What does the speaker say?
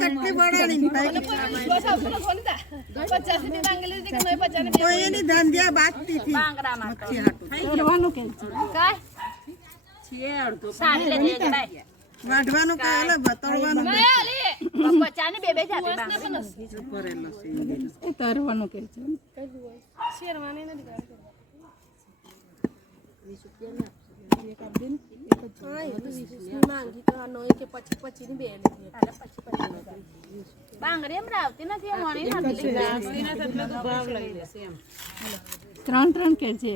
કેટલી વડાણી કોઈ એની ધંધિયા બાજતી હતી તરવાનું કે વાઢવાનું કાલે બતળવાનું તરવાનું કે છે ત્રણ કે છે